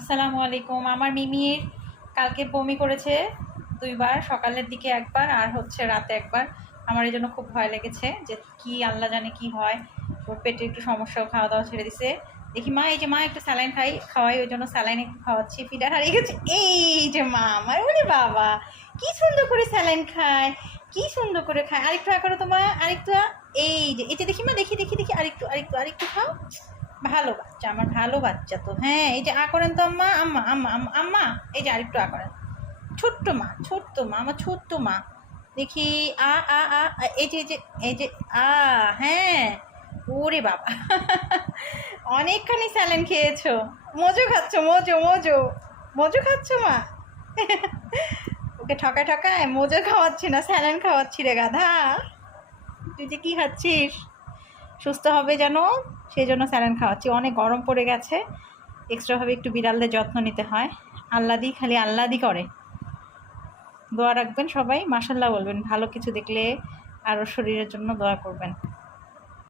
আসসালামু আলাইকুম। আমার মিমির কালকে বমি করেছে দুইবার, সকালের দিকে একবার আর হচ্ছে রাতে একবার। আমার এই জন্য খুব ভয় লেগেছে যে কি আল্লাহ জানে কি হয়। ওর পেটে একটু সমস্যা, খাওয়া দাওয়া ছেড়ে দিছে। দেখি মা, এই যে মা একটু স্যালাইন খাওয়াই, ওই জন্য স্যালাইন একটু খাওয়াচ্ছি। ফিডার হারিয়ে গেছে। এই যে মা আমার, ওরে বাবা কি সুন্দর করে স্যালাইন খায়, কি সুন্দর করে খায়। আরেকটু করো তো মা, আরেকটু। এই যে দেখি মা, দেখি দেখি দেখি, আরেকটু আরেকটু আরেকটু খাও। ভালো বাচ্চা, আমার ভালো বাচ্চা তো। হ্যাঁ, এই যে করেন তো আম্মা, আম্মা আম্মা আম্মা আম্মা, এই যে আরেকটু করেন। ছোট্ট মা, ছোট্ট মা, আমার ছোট্ট মা। দেখি আ আ আ এই যে এই যে এই যে হ্যাঁ। ওরে বাবা অনেকখানি স্যালাইন খেয়েছো। মজো খাচ্ছ, মজো মজো মজো খাচ্ছ মা। ওকে ঠকায় ঠকায় মজো খাওয়াচ্ছি না, স্যালাইন খাওয়াচ্ছি রে গাধা। তুই যে কি খাচ্ছিস সুস্থ হবে যেন, সেই জন্য স্যালাইন খাওয়াচ্ছি। অনেক গরম পড়ে গেছে, এক্সট্রাভাবে একটু বিড়ালদের যত্ন নিতে হয়। আল্লাদি খালি আল্লাদি করে। দোয়া রাখবেন সবাই, মাশাল্লাহ বলবেন, ভালো কিছু দেখলে আরও শরীরের জন্য দোয়া করবেন।